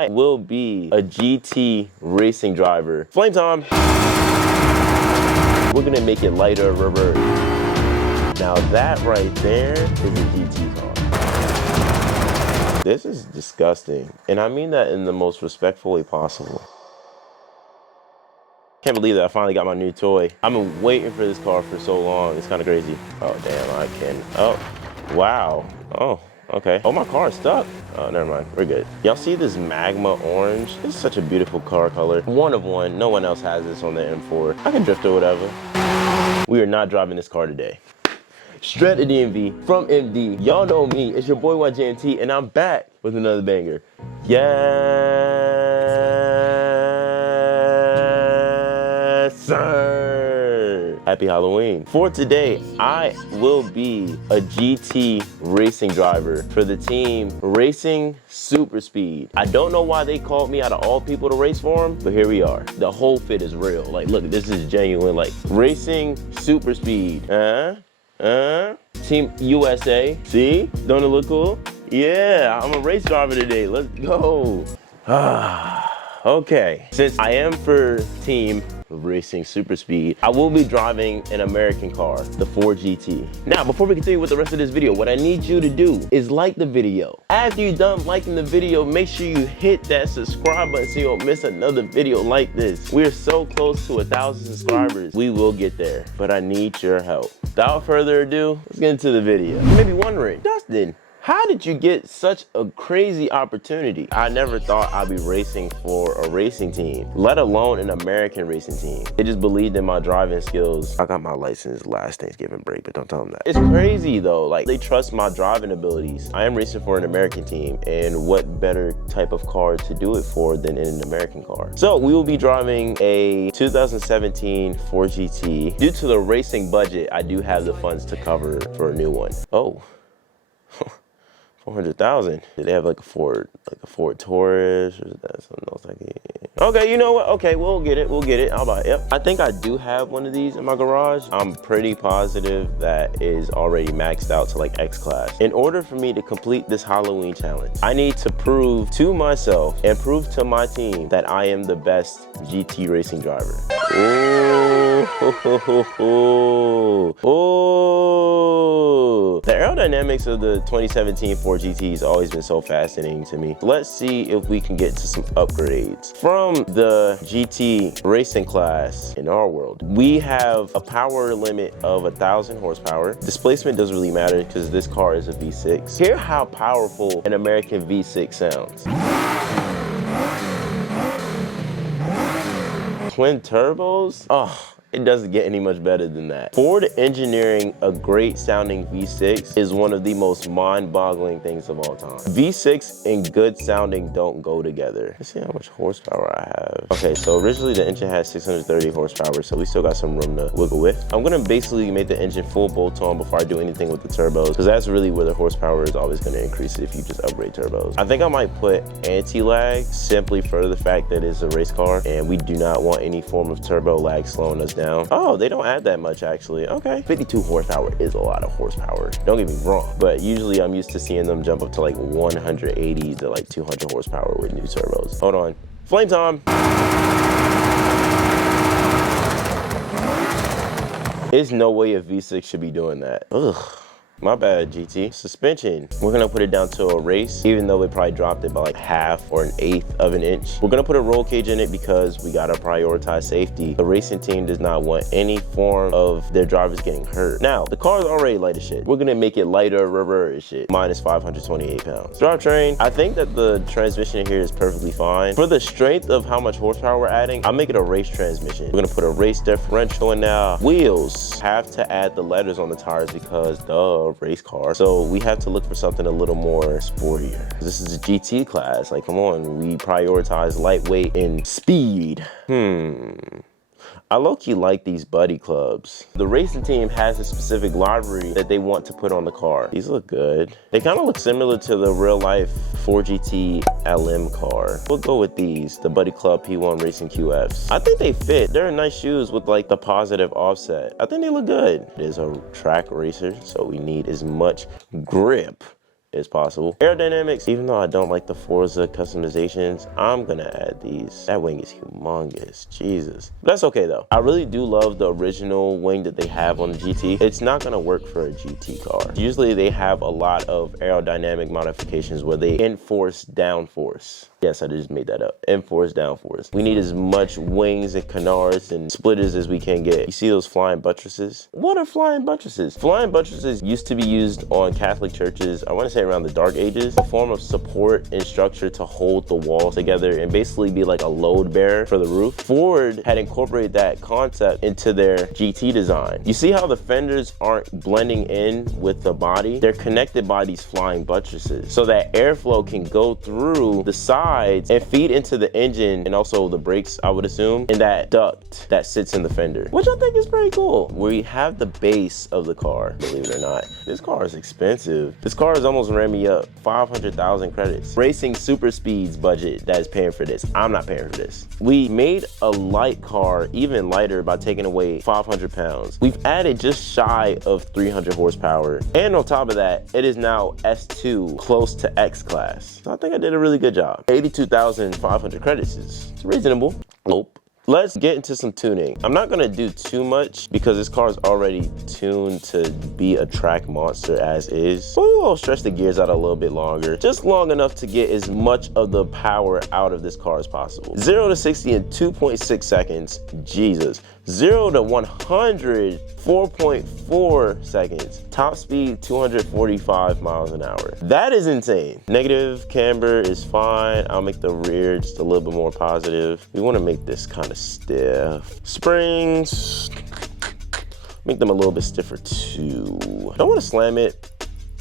I will be a GT racing driver. Flame time. We're gonna make it lighter, reverse. Now that right there is a GT car. This is disgusting. And I mean that in the most respectful way possible. Can't believe that I finally got my new toy. I've been waiting for this car for so long. It's kind of crazy. Oh, damn, I can. Oh, wow. Oh, okay. Oh, my car is stuck. Oh, never mind. We're good. Y'all see this magma orange? It's such a beautiful car color. One of one. No one else has this on the M4. I can drift or whatever. We are not driving this car today. Straight to DMV from MD. Y'all know me. It's your boy YJMT, and I'm back with another banger. Yes, sir. Happy Halloween. For today, I will be a GT racing driver for the team Racing Super Speed. I don't know why they called me out of all people to race for them, but here we are. The whole fit is real. Like, look, this is genuine. Like, Racing Super Speed. Team USA. See? Don't it look cool? Yeah, I'm a race driver today. Let's go. Okay. Since I am for Team Racing Super Speed, I will be driving an American car, the Ford GT. Now, before we continue with the rest of this video, what I need you to do is like the video. After you're done liking the video, make sure you hit that subscribe button so you don't miss another video like this. We're so close to 1,000 subscribers. We will get there, but I need your help. Without further ado, let's get into the video. You may be wondering, Dustin, how did you get such a crazy opportunity? I never thought I'd be racing for a racing team, let alone an American racing team. They just believed in my driving skills. I got my license last Thanksgiving break, but don't tell them that. It's crazy though, like they trust my driving abilities. I am racing for an American team, and what better type of car to do it for than in an American car? So we will be driving a 2017 Ford GT. Due to the racing budget, I do have the funds to cover for a new one. Oh. 400,000. Did they have like a Ford Taurus, or is that something else like it? Okay, you know what? Okay, we'll get it. I'll buy it. Yep. I think I do have one of these in my garage. I'm pretty positive that is already maxed out to like X class. In order for me to complete this Halloween challenge, I need to prove to myself and prove to my team that I am the best GT racing driver. Ooh. The aerodynamics of the 2017 Ford GT has always been so fascinating to me. Let's see if we can get to some upgrades. From the GT racing class in our world, we have a power limit of 1,000 horsepower. Displacement doesn't really matter because this car is a V6. Hear how powerful an American V6 sounds. Twin turbos? Oh. It doesn't get any much better than that. Ford engineering a great sounding V6 is one of the most mind-boggling things of all time. V6 and good sounding don't go together. Let's see how much horsepower I have. Okay, so originally the engine had 630 horsepower, so we still got some room to wiggle with. I'm gonna basically make the engine full bolt-on before I do anything with the turbos, because that's really where the horsepower is always gonna increase if you just upgrade turbos. I think I might put anti-lag simply for the fact that it's a race car, and we do not want any form of turbo lag slowing us down. Oh, they don't add that much actually. Okay. 52 horsepower is a lot of horsepower. Don't get me wrong, but usually I'm used to seeing them jump up to like 180 to like 200 horsepower with new turbos. Hold on. Flame time. There's no way a V6 should be doing that. Ugh. My bad, GT. Suspension. We're gonna put it down to a race, even though we probably dropped it by like 1/2 or 1/8 of an inch. We're gonna put a roll cage in it because we gotta prioritize safety. The racing team does not want any form of their drivers getting hurt. Now, the car is already light as shit. We're gonna make it lighter, rubber as shit. Minus 528 pounds. Drivetrain. I think that the transmission here is perfectly fine. For the strength of how much horsepower we're adding, I'll make it a race transmission. We're gonna put a race differential in now. Wheels. Have to add the letters on the tires because duh. Race car, so we have to look for something a little more sportier. This is a GT class, like come on, we prioritize lightweight and speed. I low-key like these buddy clubs. The racing team has a specific livery that they want to put on the car. These look good. They kind of look similar to the real-life 4GT LM car. We'll go with these, the Buddy Club P1 Racing QFs. I think they fit. They're nice shoes with like the positive offset. I think they look good. It is a track racer, so we need as much grip as possible. Aerodynamics, even though I don't like the Forza customizations, I'm gonna add these. That wing is humongous, Jesus. But that's okay though. I really do love the original wing that they have on the GT. It's not gonna work for a GT car. Usually they have a lot of aerodynamic modifications where they enforce downforce. Yes, I just made that up. Enforce downforce. We need as much wings and canards and splitters as we can get. You see those flying buttresses? What are flying buttresses? Flying buttresses used to be used on Catholic churches, I want to say around the Dark Ages, a form of support and structure to hold the walls together and basically be like a load bearer for the roof. Ford had incorporated that concept into their GT design. You see how the fenders aren't blending in with the body? They're connected by these flying buttresses so that airflow can go through the sides and feed into the engine and also the brakes, I would assume, in that duct that sits in the fender, which I think is pretty cool. We have the base of the car, believe it or not. This car is expensive. This car has almost ran me up 500,000 credits. Racing Super Speed's budget that is paying for this. I'm not paying for this. We made a light car even lighter by taking away 500 pounds. We've added just shy of 300 horsepower. And on top of that, it is now S2, close to X class. So I think I did a really good job. 82,500 credits is reasonable. Nope. Let's get into some tuning. I'm not gonna do too much because this car is already tuned to be a track monster as is. So we'll stretch the gears out a little bit longer, just long enough to get as much of the power out of this car as possible. 0 to 60 in 2.6 seconds, Jesus. 0 to 100, 4.4 seconds. Top speed, 245 miles an hour. That is insane. Negative camber is fine. I'll make the rear just a little bit more positive. We want to make this kind of stiff. Springs, make them a little bit stiffer too. Don't want to slam it.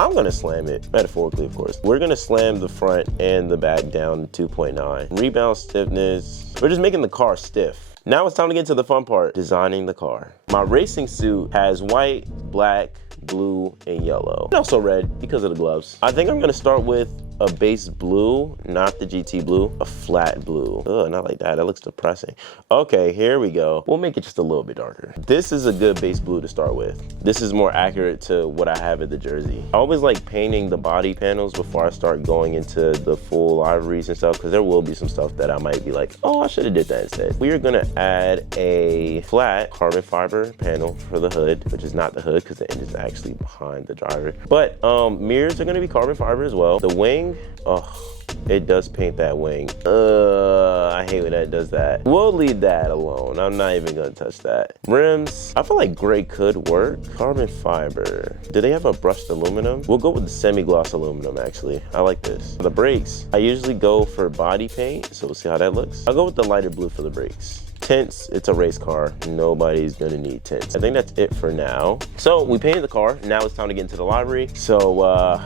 I'm gonna slam it, metaphorically of course. We're gonna slam the front and the back down to 2.9. Rebound stiffness. We're just making the car stiff. Now it's time to get to the fun part, designing the car. My racing suit has white, black, blue, and yellow. And also red because of the gloves. I think I'm gonna start with a base blue, not the GT blue, a flat blue. Ugh, not like that, that looks depressing. Okay, here we go. We'll make it just a little bit darker. This is a good base blue to start with. This is more accurate to what I have at the jersey. I always like painting the body panels before I start going into the full liveries and stuff, because there will be some stuff that I might be like, oh, I should have did that instead. We are gonna add a flat carbon fiber panel for the hood, which is not the hood because the engine's actually behind the driver. But mirrors are gonna be carbon fiber as well. The wing, oh, it does paint that wing. I hate when that does that. We'll leave that alone. I'm not even gonna touch that. Rims, I feel like gray could work. Carbon fiber. Do they have a brushed aluminum? We'll go with the semi-gloss aluminum actually. I like this. For the brakes, I usually go for body paint, so we'll see how that looks. I'll go with the lighter blue for the brakes. Tints, it's a race car. Nobody's gonna need tints. I think that's it for now. So we painted the car. Now it's time to get into the livery. So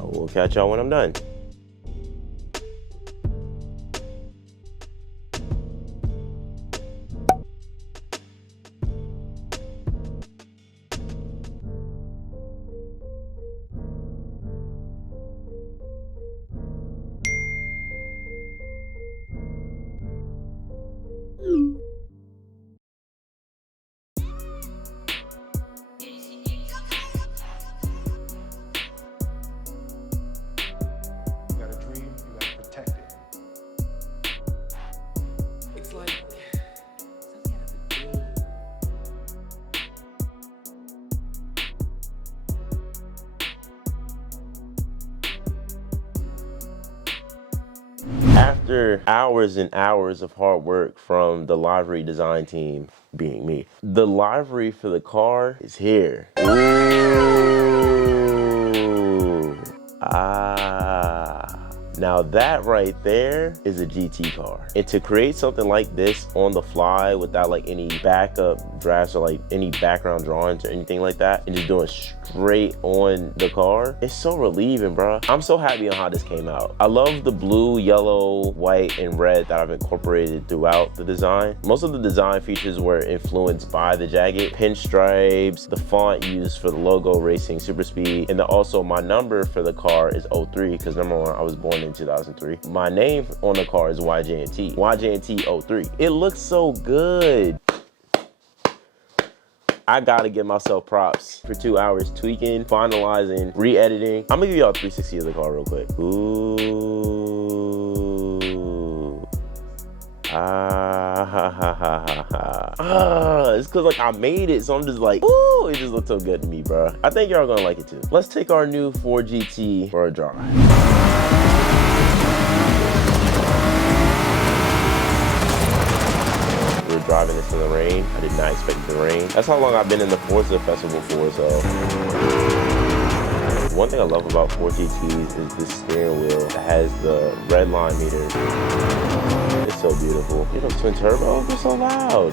we'll catch y'all when I'm done. After hours and hours of hard work from the livery design team, being me, the livery for the car is here. Ooh. Now that right there is a GT car. And to create something like this on the fly without like any backup drafts or like any background drawings or anything like that, and just doing straight on the car, it's so relieving, bro. I'm so happy on how this came out. I love the blue, yellow, white, and red that I've incorporated throughout the design. Most of the design features were influenced by the jacket. Pinstripes, the font used for the logo, Racing Super Speed, and also my number for the car is 03, because number one, I was born in 2003. My name on the car is YJMT, YJMT 03. It looks so good. I gotta give myself props for 2 hours tweaking, finalizing, re-editing. I'm gonna give y'all a 360 of the car real quick. Ooh. It's cause like I made it, so I'm just like, ooh, it just looks so good to me, bro. I think y'all gonna like it too. Let's take our new 4GT for a drive. We're driving this in the rain. I did not expect it to rain. That's how long I've been in the Forza Festival for, so. One thing I love about 4GTs is this steering wheel that has the red line meter. It's so beautiful. You know, twin turbo, they're so loud.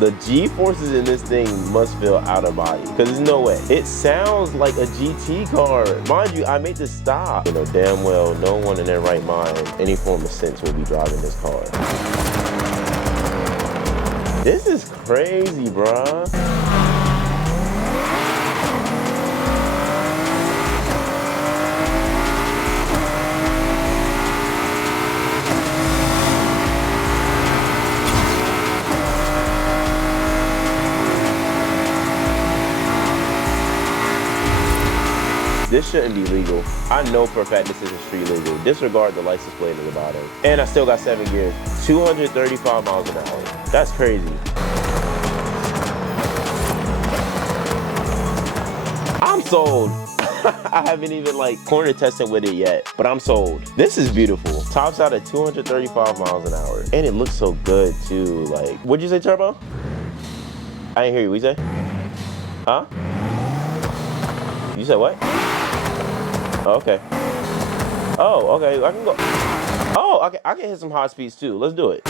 The G-forces in this thing must feel out of body, because there's no way. It sounds like a GT car. Mind you, I made this stop. You know damn well no one in their right mind, any form of sense, will be driving this car. This is crazy, bruh. This shouldn't be legal. I know for a fact this isn't street legal. Disregard the license plate at the bottom. And I still got 7 gears, 235 miles an hour. That's crazy. I'm sold. I haven't even like corner tested with it yet, but I'm sold. This is beautiful. Tops out at 235 miles an hour. And it looks so good too. Like, what'd you say, Turbo? I didn't hear you, what'd you say? Huh? You said what? Oh, okay. Oh, okay, I can go. Oh, okay, I can hit some high speeds too. Let's do it.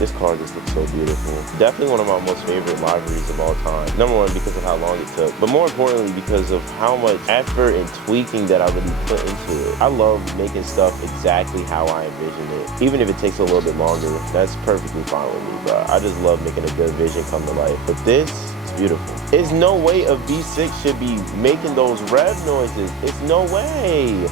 This car just looks so beautiful. Definitely one of my most favorite liveries of all time. Number one, because of how long it took, but more importantly, because of how much effort and tweaking that I really put into it. I love making stuff exactly how I envisioned it. Even if it takes a little bit longer, that's perfectly fine with me, bro. I just love making a good vision come to life. But this is beautiful. There's no way a V6 should be making those rev noises. It's no way.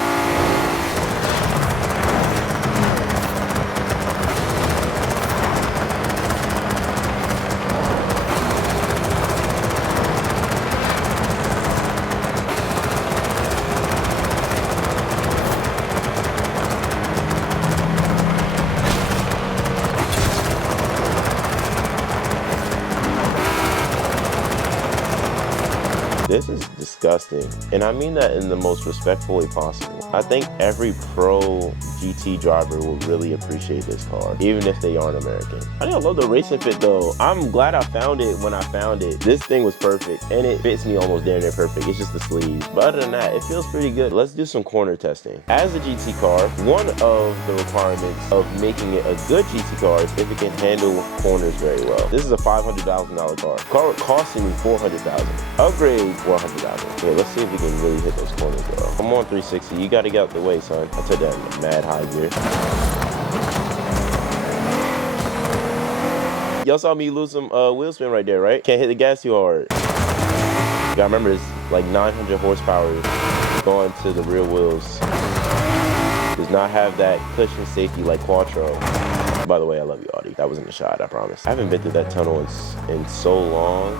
This is disgusting, and I mean that in the most respectful way possible. I think every pro GT driver will really appreciate this car, even if they aren't American. I love the racing fit though. I'm glad I found it when I found it. This thing was perfect, and it fits me almost damn near perfect. It's just the sleeves. But other than that, it feels pretty good. Let's do some corner testing. As a GT car, one of the requirements of making it a good GT car is if it can handle corners very well. This is a $500,000 car. Car costing me $400,000. Upgrade $400,000. Okay, let's see if we can really hit those corners though. I'm on 360. You gotta get out the way, son. I took that in mad high gear. Y'all saw me lose some wheel spin right there, right? Can't hit the gas too hard. You gotta remember, it's like 900 horsepower going to the rear wheels. Does not have that cushion safety like Quattro. By the way, I love you, Audi. That wasn't a shot, I promise. I haven't been through that tunnel in so long.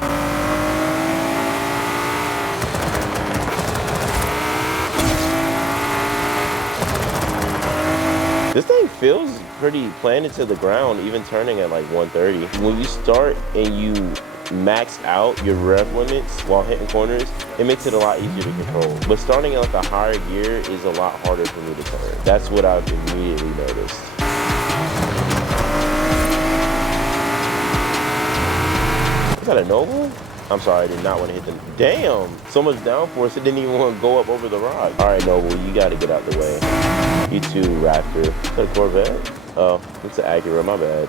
This thing feels pretty planted to the ground, even turning at like 130. When you start and you max out your rev limits while hitting corners, it makes it a lot easier to control. But starting at like a higher gear is a lot harder for me to turn. That's what I've immediately noticed. Is that a Noble? I'm sorry, I did not want to hit them. Damn, so much downforce, it didn't even want to go up over the rock. All right, Noble, you got to get out the way. You too, Raptor. Is that a Corvette? Oh, it's an Acura, my bad.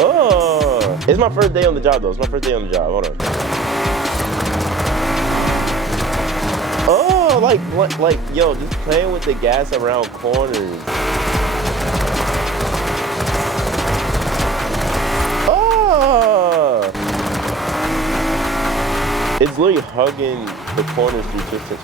Oh, it's my first day on the job though. It's my first day on the job, hold on. Oh, like, yo, just playing with the gas around corners. It's literally hugging the corners through just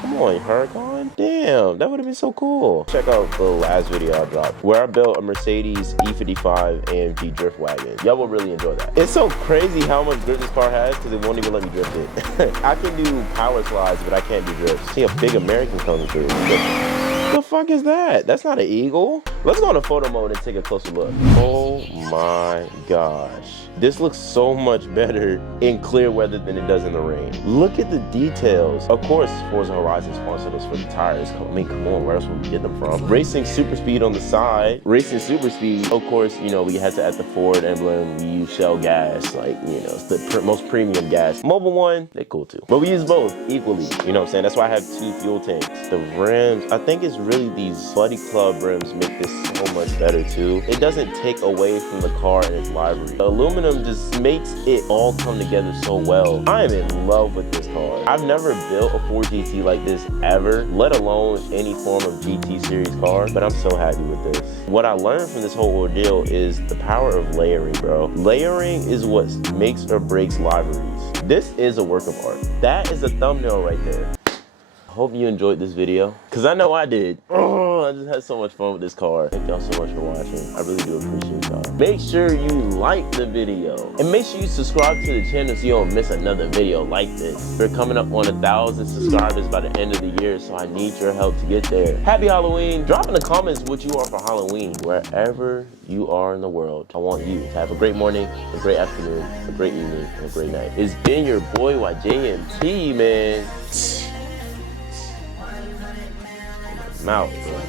come on, Huracan. Damn, that would have been so cool. Check out the last video I dropped where I built a Mercedes E55 AMG drift wagon. Y'all will really enjoy that. It's so crazy how much grip this car has because it won't even let me drift it. I can do power slides, but I can't do drifts. See a big American coming through. What the fuck is that? That's not an eagle. Let's go into photo mode and take a closer look. Oh my gosh. This looks so much better in clear weather than it does in the rain. Look at the details. Of course, Forza Horizon sponsored us for the tires. I mean, come on, where else would we get them from? Racing Super Speed on the side. Racing Super Speed, of course, you know, we had to add the Ford emblem. We use Shell gas, like, you know, it's the most premium gas. Mobile One, they cool too. But we use both equally, you know what I'm saying? That's why I have 2 fuel tanks. The rims, I think it's really these Buddy Club rims make this so much better too. It doesn't take away from the car and its livery. The aluminum just makes it all come together so well. I am in love with this car. I've never built a 4GT like this ever, let alone any form of GT series car, but I'm so happy with this. What I learned from this whole ordeal is the power of layering, bro. Layering is what makes or breaks liveries. This is a work of art. That is a thumbnail right there. Hope you enjoyed this video, because I know I did. Oh, I just had so much fun with this car. Thank y'all so much for watching. I really do appreciate y'all. Make sure you like the video, and make sure you subscribe to the channel so you don't miss another video like this. We're coming up on 1,000 subscribers by the end of the year, so I need your help to get there. Happy Halloween. Drop in the comments what you are for Halloween, wherever you are in the world. I want you to have a great morning, a great afternoon, a great evening, and a great night. It's been your boy YJMT, man. Mouth, bro.